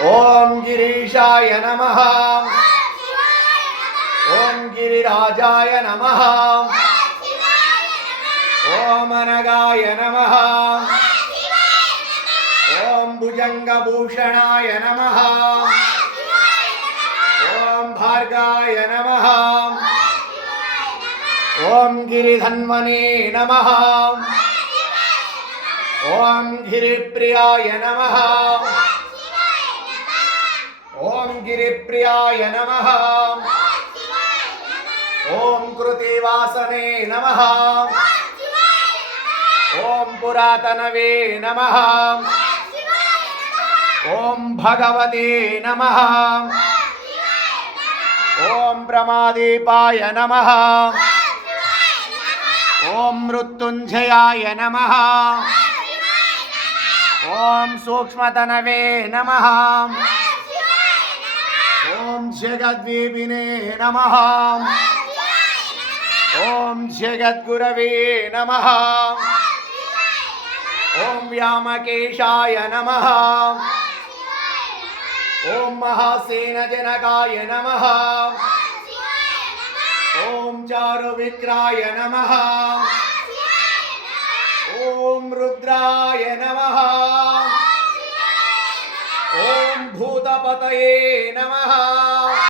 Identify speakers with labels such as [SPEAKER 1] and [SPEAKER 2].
[SPEAKER 1] ओम गिरीशाय नमः। ओम गिरिराजाय नमः। ओम अनगाय नम। ओम भुजंगभूषणाय नम। ओम भार्गाय नमः। ओम गिरिधन्वने नमः। ओम गिरिप्रियाय नमः। कृतिप्रियाय नमः। ॐ कृतिवासने नमः। ॐ पुरातनवे नमः। ॐ भगवते नमः। ॐ प्रमादीपाय नमः। ॐ मृत्युञ्जयाय नमः। ॐ सूक्ष्मतनवे नमः। ఓం జగద్వీపినే నమ. ఓం జగద్గురవే నమ. ఓం వ్యామకేశాయ నమ. ఓం మహాసేనజనకాయ నమ. ఓం చారువిక్రాయ నమ. ఓం రుద్రాయ నమ. भूतपतये नमः